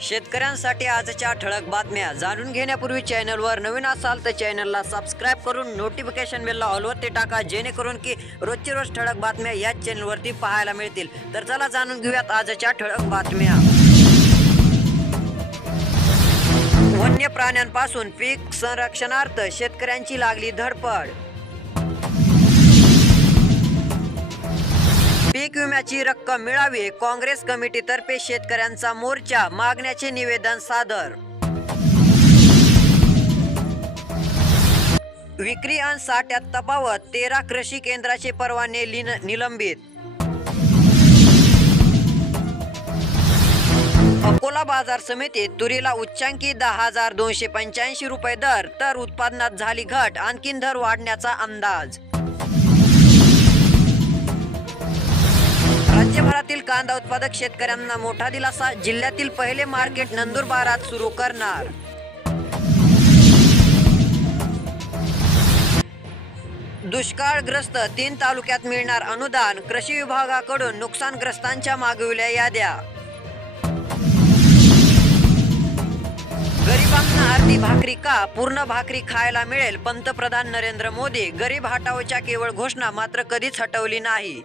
शेतकऱ्यांसाठी आजच्या ठळक बातम्या जाणून घेण्यापूर्वी चॅनलवर नवीन असाल तर चॅनलला सबस्क्राइब करून नोटिफिकेशन बेलला ऑलवरती टाका, जेणेकरून की रोजची रोज ठळक बातम्या याच चॅनलवरती पाहायला मिळतील। तर चला जाणून घेऊयात आजच्या ठळक बातम्या। वन्य प्राण्यांपासून पीक संरक्षणार्थ शेतकऱ्यांची लागली धडपड। पीक विम्याची रक्कम मिळावी, काँग्रेस कमिटीतर्फे शेतकऱ्यांचा मोर्चा, मागण्याचे निवेदन सादर। विक्री आणि साठ्यात तफावत, 13 कृषी केंद्राचे परवाने निलंबित। अकोला बाजार समितीत तुरीला उच्चांकी 10,285 रुपये दर, तर उत्पादनात झाली घट, आणखीन दर वाढण्याचा अंदाज। राज्यभरातील कांदा उत्पादक शेतकऱ्यांना मोठा दिलासा, जिल्ह्यातील पहिले मार्केट नंदुरबारात सुरू करणार। दुष्काळग्रस्त 3 तालुक्यात मिळणार अनुदान, कृषी विभागाकडून नुकसानग्रस्तांच्या मागविल्या याद्या। गरिबांना अर्धी भाकरी का, पूर्ण भाकरी खायला मिळेल, पंतप्रधान नरेंद्र मोदी। गरीब हटाओच्या केवळ घोषणा, मात्र कधीच हटवली नाही।